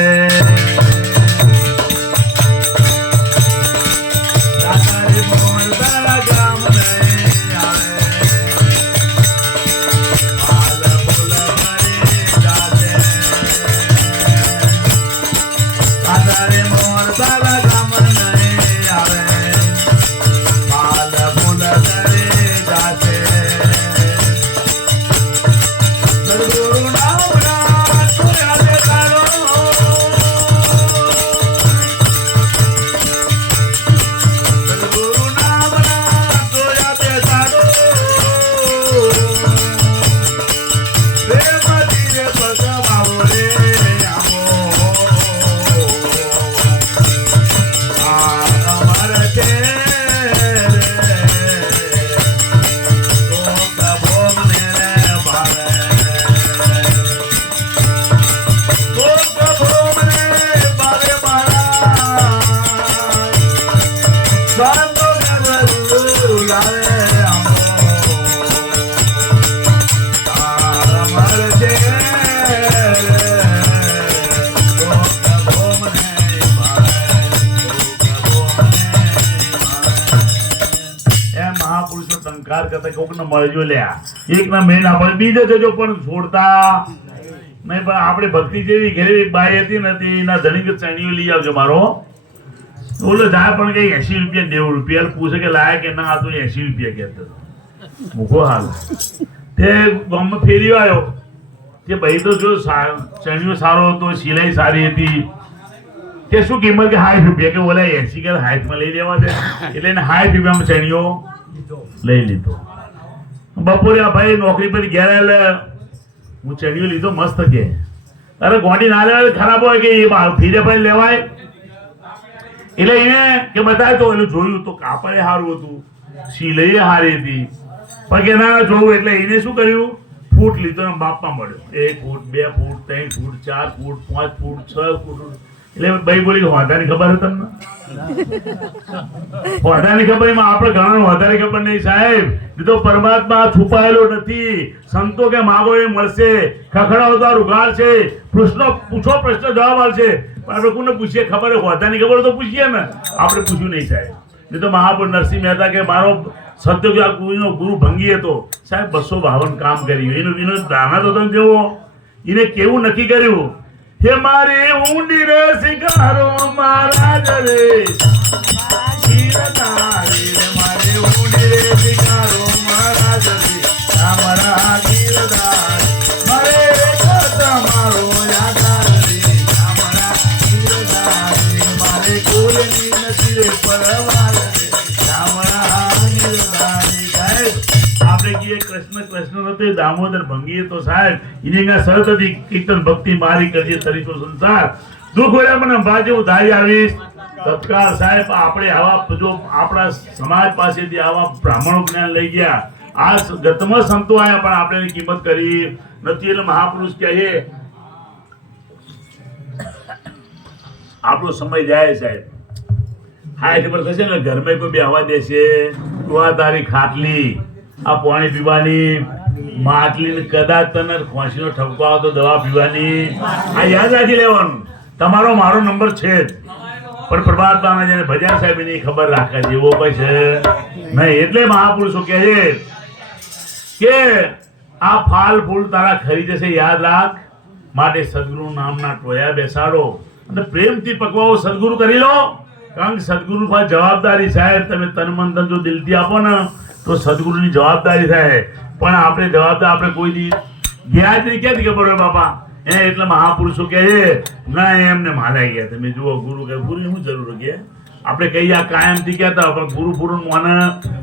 મળજો લ્યા એક ના મેન આપણે બીજે જજો પણ છોડતા નહીં પણ આપણે ભક્તિ જેવી ઘરે એક બાઈ હતી ને એના ધણી ચણીઓ લઈ આવજો મારો બોલો જાય પણ કઈ 80 રૂપિયા 90 રૂપિયા પૂછે કે લાયા કે ના આ તો 80 રૂપિયા કહેતો મૂકો હાલ તે ગામમાં ફેરી આવ્યો કે ભાઈ તો જો ચણીઓ સારો હતો સિલાઈ સારી હતી કે શું કિંમત કે 60 રૂપિયા કે બોલા 80 કે 60 માં લઈ લેવા દે એટલે એને 60 રૂપિયામાં ચણીઓ લઈ લીધો બપોરે ભાઈ નોકરી પર ગયા એટલે હું ચડીઓ લીધો મસ્ત કે અરે ગોંડી ના લેવાય ખરાબ હોય કે એ ફીરે ભાઈ લેવાય એટલે એને કે બતાવે તો એનું જોયું તો કાપડે સારું હતું સિલાઈ સારી હતી પણ કે ના જોવું એટલે એને શું કર્યું ફૂટ લીધો ને બાપમાં મળ્યો 1 ફૂટ 2 ફૂટ 3 ફૂટ 4 ફૂટ 5 ફૂટ 6 ફૂટ એટલે ભાઈ બોલી વાંધાની ખબર છે તમને વાંધાની ખબર એમાં આપણે ઘણા વધારે ખબર નહીં સાહેબ એ તો પરમાત્મા છુપાયેલો નથી સંતો કે માગો એ મળશે ખખડાવો તો ઉઘાડ છે પૂછો પ્રશ્ન જવાબ આવશે પણ આપણે કોને પૂછીએ ખબર વાંધાની ખબર તો પૂછીએ ને આપણે પૂછ્યું નહીં સાહેબ નહીં તો મહાપુરુષ નરસિંહ મહેતા કે મારો સત્ય કે આ ગુરુ ભંગી હતો સાહેબ 252 કામ કર્યું એનો દાના તો તમે જેવો એને કેવું નક્કી કર્યું હે મારી ઊંડી રે શિકારો મહારાજ રે ગીરધારી રે મારી ઊંડી રે શિકારો મહારાજ રે અમારા ગીરધાર મારે તમારો યાદાર રે અમારા ગીરધારી મારે કોલની નથી રે પરવાર રે અમારા ગીરધારી ગાય આપણે કીએ કૃષ્ણ કૃષ્ણ નતો દામોદર ભંગી તો સાહેબ ઇનેગા સરત હતી કીર્તન ભક્તિ મારી કરજે તરીકો સંસાર દુઃખ હોય મને બાજુ ધારી આવીશ તત્કાળ સાહેબ આપણે આવા જો આપણા સમાજ પાસેથી આવા બ્રાહ્મણો જ્ઞાન લઈ ગયા આ ગતમાં સંતો આયા પણ આપણે એની કિંમત કરી નથી એટલે મહાપુરુષ કહે છે આપણો સમય જાય સાહેબ હા ખબર થશે ને ઘરમાં કોઈ બે હવા દેશે તું આ તારી ખાટલી આ પાણી પીવાની માટલી કદાચ તને ખોંચીનો ઠપકો આવે તો દવા પીવાની આ યાદ રાખી લેવાનું તમારો મારો નંબર છે જ પણ પ્રભાતમાં જેને ભજ્યા સાહેબ એની ખબર રાખે જેવો કોઈ છે નહીં એટલે મહાપુરુષો કહે છે કે આ ફાલ ફૂલ તારા ખરી જશે યાદ રાખ માટે સદગુરુ નામના ટોયા બેસાડો અને પ્રેમથી પકવાઓ સદગુરુ કરી લો કારણ કે સદગુરુ પર જવાબદારી સાહેબ તમે તન મન ધન જો દિલથી આપો ને તો સદગુરુની જવાબદારી થાય પણ આપણે જવાબદાર આપણે કોઈ દી ગયા જ નહીં ક્યાંથી ખબર હોય બાપા એટલે મહાપુરુષો કહે છે ના એમને માલાઈ ગયા તમે જુઓ ગુરુ કે ગુરુ શું જરૂર કે આપણે કહીએ આ કાયમથી કહેતા પણ ગુરુ પુરુષ મને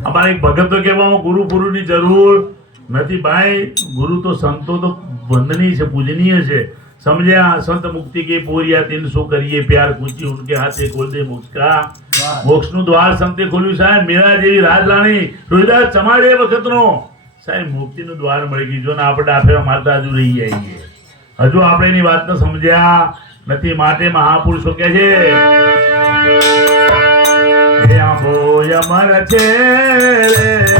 અમારે એક ભગત તો કહેવામાં ગુરુ પુરુષની જરૂર નથી ભાઈ ગુરુ તો સંતો તો વંદનીય છે પૂજનીય છે समझे संत मुक्ति के पोरिया 300 करिए प्यार पूछी उनके हाथे खोल दे मोक्ष का मोक्ष નું દ્વાર સંતે ખોલ્યું સાહેબ મેરા જેવી રાજલાણી રોહિદાસ સમાજે વખતનો સાહેબ મુક્તિ નું દ્વાર મળી ગયું જો ને આપણે આફેરા મારતા હજુ રહી જઈએ હજુ આપણે એની વાત તો સમજ્યા નથી માટે મહાપુરુષો કહે છે હે આંબો અમર છે રે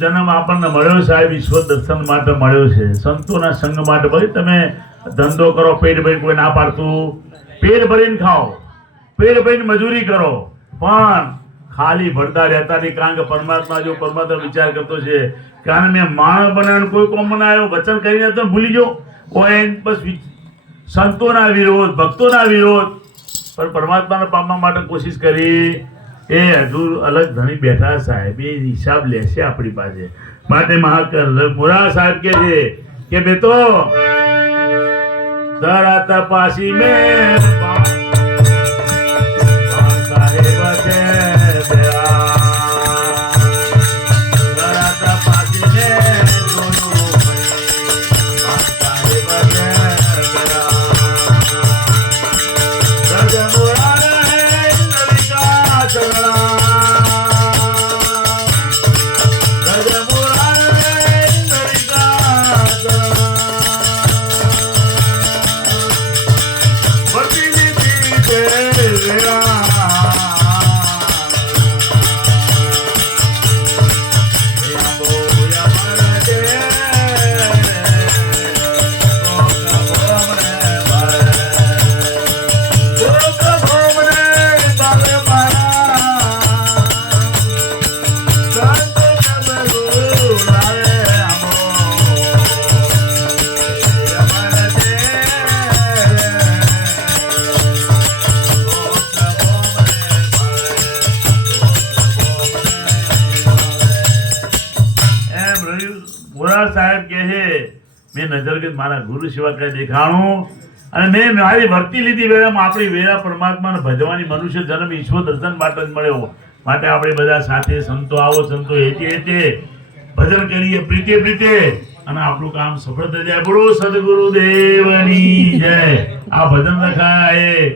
જન્મ આપણને મળ્યો સાહેબ ઈશ્વર દર્શન માટે મળ્યો છે સંતોના સંગ માટે ભાઈ તમે ધંધો કરો પેટ ભરીને કોઈ ના પાડતું પેટ ભરીને ખાઓ પેટ ભરીને મજૂરી કરો પણ ખાલી ભરતા રહેતા નહીં કારણ કે પરમાત્મા જો પરમાત્મા વિચાર કરતો છે કારણ મેં માણસ બનાવ્યો કોઈ કોમ બનાવ્યો વચન કરીને તો ભૂલી જાઓ કોઈ બસ સંતોના વિરોધ ભક્તોના વિરોધ પણ પરમાત્માને પામવા માટે કોશિશ કરી એ હજુ અલગ ધણી બેઠા સાહેબ એ હિસાબ લેશે આપણી પાસે માટે મોરા સાહેબ કે છે કે બેટો દરા તપાસી મેં સાહેબ કે છે મેં નજર કે મારા ગુરુ સિવાય કઈ દેખાણું અને મેં મારી વર્તી લીધી વેળામાં આપણી વેળા પરમાત્માને ભજવાની મનુષ્ય જન્મ ઈશ્વર દર્શન માટે જ મળ્યો. માટે આપણે બધા સાથે સંતો આવો, સંતો હેતે ભજન કરીએ પ્રીતે પ્રીતે અને આપણું કામ સફળ થઈ જાય. બોલો સદગુરુ દેવની જય. આ ભજન લખાય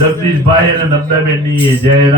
જગદીશભાઈ અને નબદાબેનની જય.